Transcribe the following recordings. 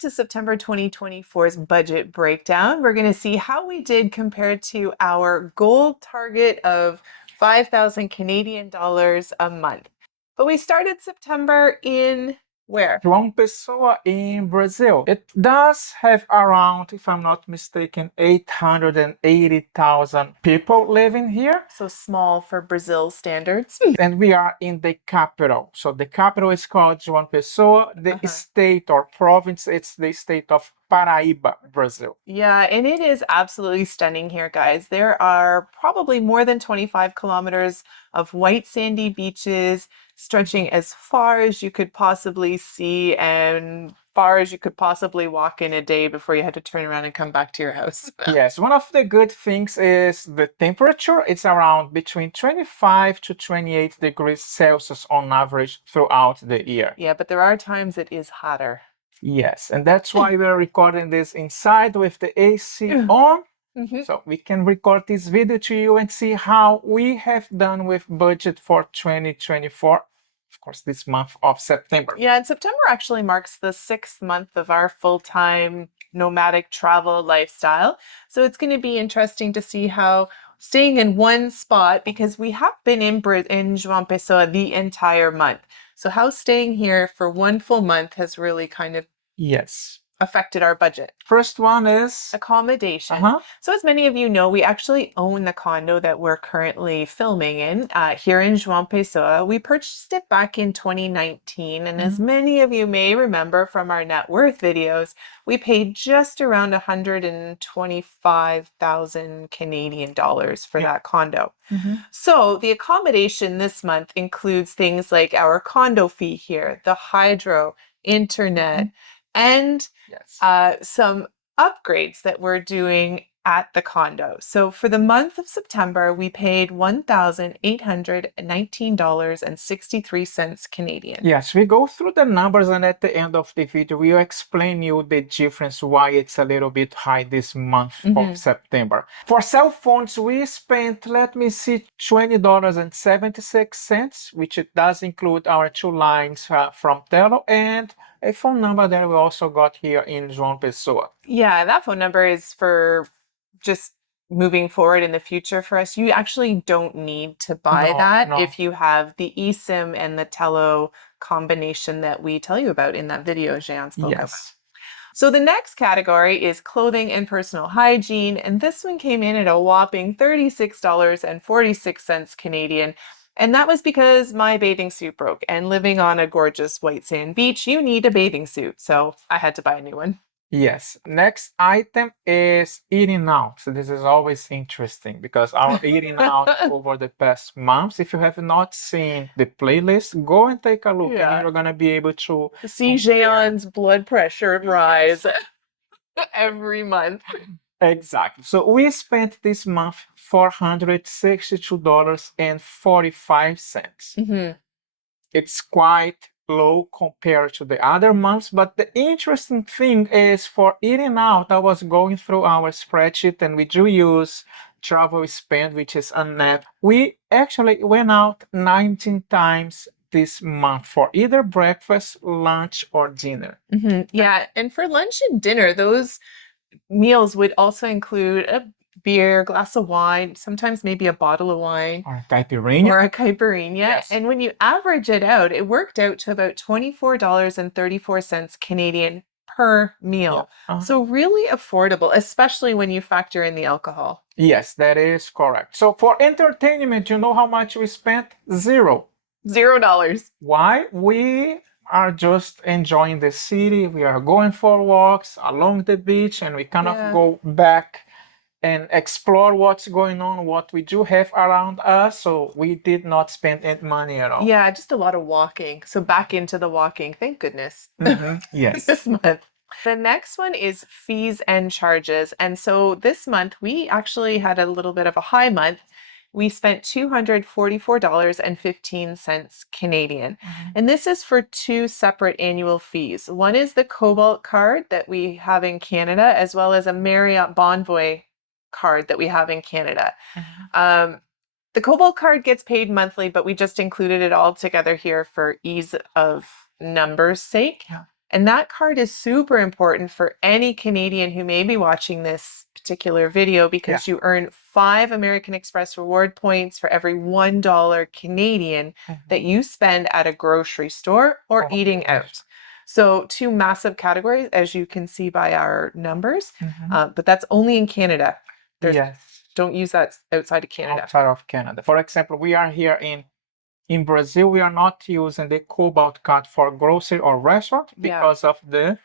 to September 2024's budget breakdown. We're going to see how we did compared to our goal target of 5,000 Canadian dollars a month. But we started September in where? João Pessoa in Brazil. It does have around, if I'm not mistaken, 880,000 people living here. So small for Brazil standards. And we are in the capital. So the capital is called João Pessoa. The state or province, it's the state of Paraíba, Brazil. Yeah, and it is absolutely stunning here, guys. There are probably more than 25 kilometers of white sandy beaches stretching as far as you could possibly see and far as you could possibly walk in a day before you had to turn around and come back to your house. Yes, one of the good things is the temperature. It's around between 25 to 28 degrees Celsius on average throughout the year. Yeah, but there are times it is hotter. Yes, and that's why we're recording this inside with the AC on. So we can record this video to you and see how we have done with budget for 2024. Of course, this month of September. Yeah, and September actually marks the 6th month of our full-time nomadic travel lifestyle. So it's going to be interesting to see how staying in one spot, because we have been in João Pessoa the entire month. So how staying here for one full month has really kind of affected our budget. First one is accommodation. So as many of you know, we actually own the condo that we're currently filming in here in João Pessoa. We purchased it back in 2019. And as many of you may remember from our net worth videos, we paid just around 125,000 Canadian dollars for that condo. So the accommodation this month includes things like our condo fee here, the hydro, internet, and some upgrades that we're doing at the condo. So for the month of September, we paid $1,819.63 Canadian. Yes, we go through the numbers, and at the end of the video, we'll explain you the difference, why it's a little bit high this month of September. For cell phones, we spent, let me see, $20.76, which it does include our 2 lines from Telo and a phone number that we also got here in João Pessoa. Yeah, that phone number is for just moving forward in the future for us. You actually don't need to buy that if you have the eSIM and the Telo combination that we tell you about in that video Jean spoke about. So the next category is clothing and personal hygiene, and this one came in at a whopping $36.46 Canadian. And that was because my bathing suit broke, and living on a gorgeous white sand beach, you need a bathing suit. So I had to buy a new one. Yes. Next item is eating out. So this is always interesting because our eating out over the past months, if you have not seen the playlist, go and take a look and you're going to be able to see Jean's blood pressure rise every month. Exactly. So we spent this month $462.45. It's quite low compared to the other months, but the interesting thing is for eating out, I was going through our spreadsheet and we do use Travel Spend, which is an app. We actually went out 19 times this month for either breakfast, lunch, or dinner. Yeah, and for lunch and dinner, those meals would also include a beer, glass of wine, sometimes maybe a bottle of wine. Or a caipirinha. Yes. And when you average it out, it worked out to about $24.34 Canadian per meal. So really affordable, especially when you factor in the alcohol. Yes, that is correct. So for entertainment, you know how much we spent? $0. Why? We are just enjoying the city. We are going for walks along the beach, and we kind of go back and explore what's going on, what we do have around us. So we did not spend any money at all. Yeah, just a lot of walking. So back into the walking, thank goodness. Yes. This month. The next one is fees and charges. And so this month we actually had a little bit of a high month. We spent $244.15 Canadian. And this is for 2 separate annual fees. One is the Cobalt card that we have in Canada, as well as a Marriott Bonvoy card that we have in Canada. The Cobalt card gets paid monthly, but we just included it all together here for ease of numbers sake. And that card is super important for any Canadian who may be watching this particular video because you earn 5 American Express reward points for every $1 Canadian that you spend at a grocery store or eating out. So 2 massive categories, as you can see by our numbers, but that's only in Canada. Don't use that outside of Canada. Outside of Canada. For example, we are here in Brazil, we are not using the Cobalt card for grocery or restaurant because of the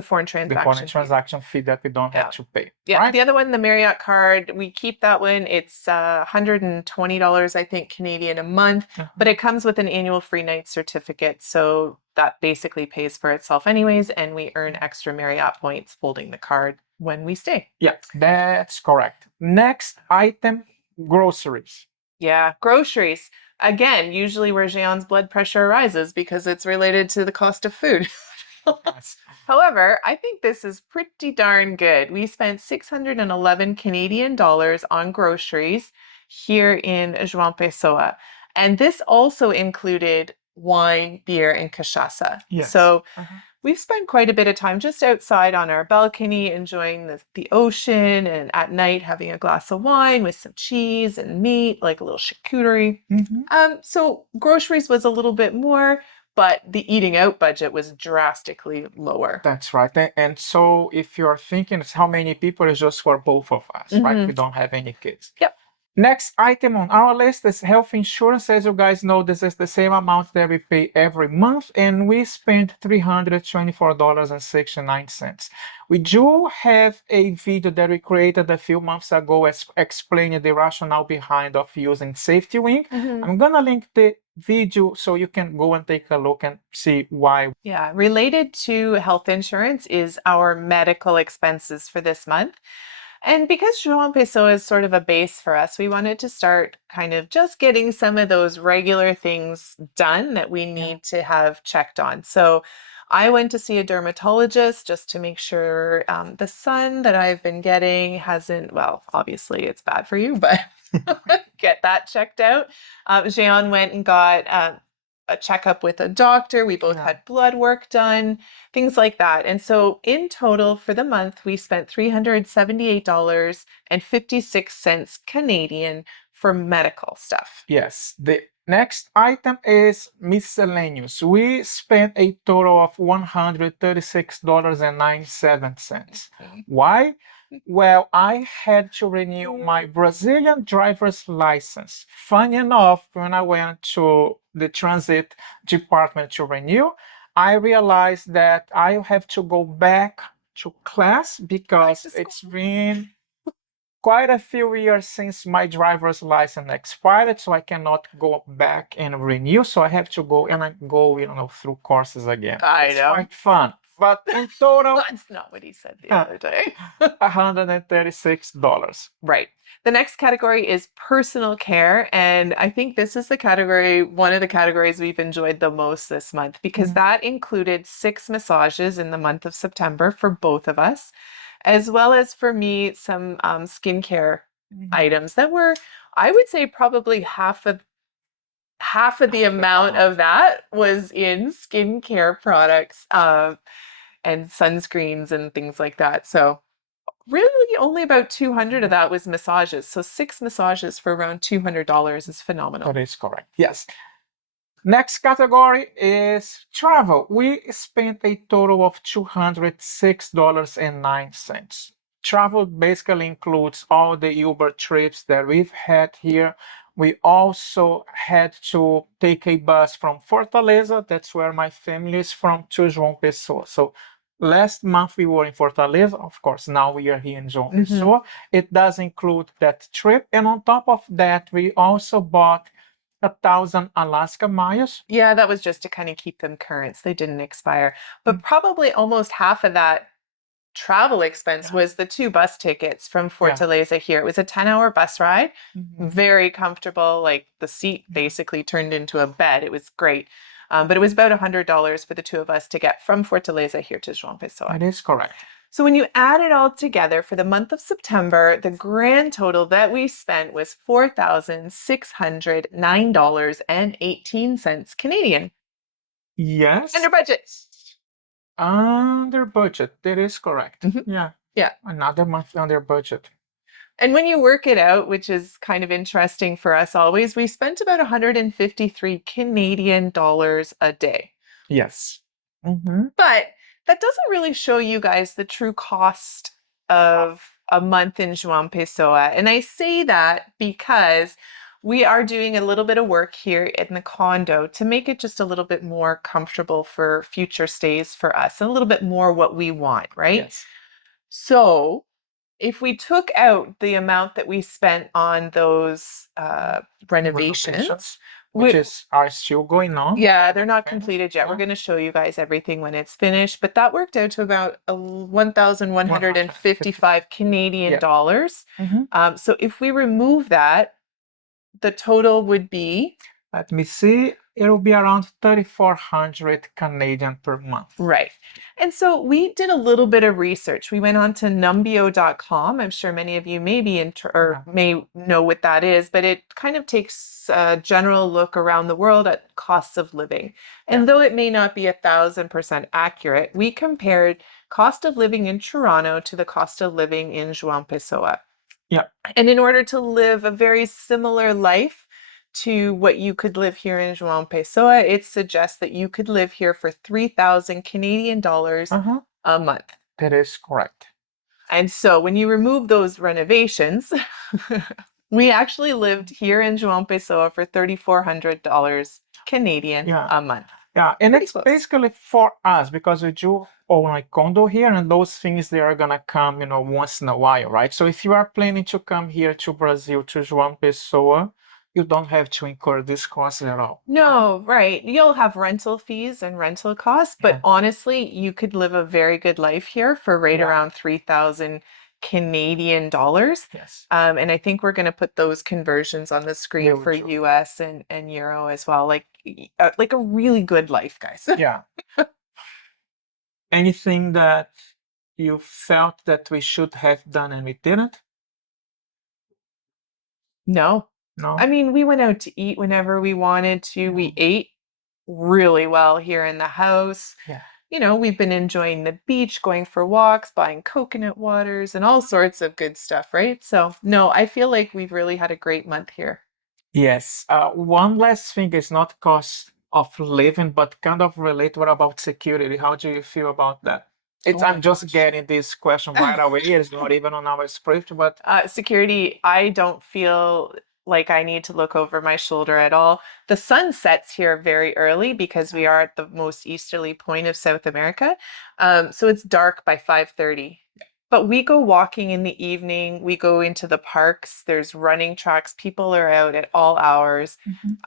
foreign transaction fee that we don't have to pay. Yeah, the other one, the Marriott card, we keep that one. It's $120, I think, Canadian a month, but it comes with an annual free night certificate. So that basically pays for itself anyways, and we earn extra Marriott points holding the card when we stay. Yeah, that's correct. Next item, groceries. Yeah, groceries. Again, usually where Jean's blood pressure rises because it's related to the cost of food. However, I think this is pretty darn good. We spent 611 Canadian dollars on groceries here in Joao Pessoa. And this also included wine, beer, and cachaça. So we've spent quite a bit of time just outside on our balcony enjoying the ocean, and at night having a glass of wine with some cheese and meat, like a little charcuterie. So groceries was a little bit more, but the eating out budget was drastically lower. That's right. And so if you're thinking how many people, it's just for both of us, right? We don't have any kids. Yep. Next item on our list is health insurance. As you guys know, this is the same amount that we pay every month, and we spent $324.69. We do have a video that we created a few months ago explaining the rationale behind of using Safety Wing. I'm gonna link the video so you can go and take a look and see why. Yeah, related to health insurance is our medical expenses for this month. And because Joao Pessoa is sort of a base for us, we wanted to start kind of just getting some of those regular things done that we need to have checked on. So I went to see a dermatologist just to make sure the sun that I've been getting hasn't, well, obviously it's bad for you, but get that checked out. Jean went and got a checkup with a doctor. We both had blood work done, things like that. And so in total for the month, we spent $378.56 Canadian for medical stuff. Yes. The next item is miscellaneous. We spent a total of $136.97. Why? Well, I had to renew my Brazilian driver's license. Funny enough, when I went to the transit department to renew, I realized that I have to go back to class because it's been quite a few years since my driver's license expired, so I cannot go back and renew. So I have to go through courses again. It's quite fun. But in total, that's not what he said the other day. $136. Right. The next category is personal care. And I think this is one of the categories we've enjoyed the most this month because that included 6 massages in the month of September for both of us, as well as for me, some skincare items that were, I would say, probably half of the amount of that was in skincare products and sunscreens and things like that. So really only about 200 of that was massages. So 6 massages for around $200 is phenomenal. That is correct. Yes. Next category is travel. We spent a total of $206.09. Travel basically includes all the Uber trips that we've had here. We also had to take a bus from Fortaleza, that's where my family is from, to João Pessoa. So last month we were in Fortaleza, of course, now we are here in João Pessoa. It does include that trip. And on top of that, we also bought 1,000 Alaska miles. Yeah, that was just to kind of keep them current. So they didn't expire. But probably almost half of that travel expense was the 2 bus tickets from Fortaleza here. It was a 10-hour bus ride, very comfortable. Like the seat basically turned into a bed. It was great. But it was about $100 for the 2 of us to get from Fortaleza here to João Pessoa. That is correct. So when you add it all together for the month of September, the grand total that we spent was $4,609.18 Canadian. Yes. Under budget. Under budget. That is correct. Mhm. Yeah. Yeah. Another month under budget. And when you work it out, which is kind of interesting for us always, we spent about 153 Canadian dollars a day. Yes. But that doesn't really show you guys the true cost of a month in Joao Pessoa. And I say that because we are doing a little bit of work here in the condo to make it just a little bit more comfortable for future stays for us and a little bit more what we want, right? Yes. So if we took out the amount that we spent on those renovations, which are still going on. yeah, they're not completed yet. We're going to show you guys everything when it's finished, but that worked out to about 1,155 Canadian dollars. So if we remove that, the total would be, let me see, it'll be around 3,400 Canadian per month. Right. And so we did a little bit of research. We went on to numbeo.com. I'm sure many of you may be may know what that is, but it kind of takes a general look around the world at costs of living. And though it may not be 1,000% accurate, we compared cost of living in Toronto to the cost of living in Joao Pessoa. Yeah. And in order to live a very similar life to what you could live here in Joao Pessoa, it suggests that you could live here for 3,000 Canadian dollars a month. That is correct. And so when you remove those renovations, we actually lived here in Joao Pessoa for $3,400 Canadian a month. Yeah, and it's basically for us because we do own a condo here, and those things they are gonna come, once in a while, right? So if you are planning to come here to Brazil to Joao Pessoa, you don't have to incur this cost at all. No, right. You'll have rental fees and rental costs, but honestly, you could live a very good life here for right around 3,000 Canadian dollars. Yes. And I think we're going to put those conversions on the screen for US and Euro as well. Like a really good life, guys. Yeah. Anything that you felt that we should have done and we didn't? No. No. I mean, we went out to eat whenever we wanted to. We ate really well here in the house. Yeah. We've been enjoying the beach, going for walks, buying coconut waters, and all sorts of good stuff, right? So, no, I feel like we've really had a great month here. Yes. One last thing is not cost of living, but kind of related. What about security? How do you feel about that? I'm just getting this question right away. It's not even on our script, but security, I don't feel like I need to look over my shoulder at all. The sun sets here very early because we are at the most easterly point of South America. So it's dark by 5:30. But we go walking in the evening. We go into the parks. There's running tracks. People are out at all hours.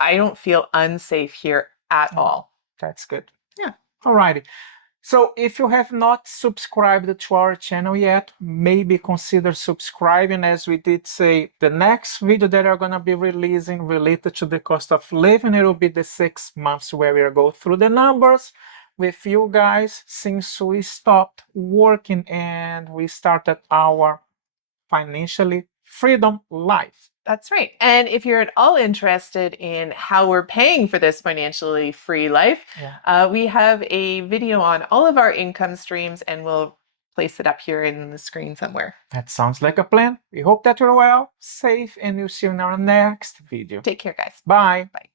I don't feel unsafe here at all. That's good. Yeah. All righty. So if you have not subscribed to our channel yet, maybe consider subscribing. As we did say, the next video that are going to be releasing related to the cost of living, it will be the 6 months where we'll go through the numbers with you guys since we stopped working and we started our financially freedom life. That's right. And if you're at all interested in how we're paying for this financially free life, we have a video on all of our income streams, and we'll place it up here in the screen somewhere. That sounds like a plan. We hope that you're well, safe, and we'll see you in our next video. Take care, guys. Bye. Bye.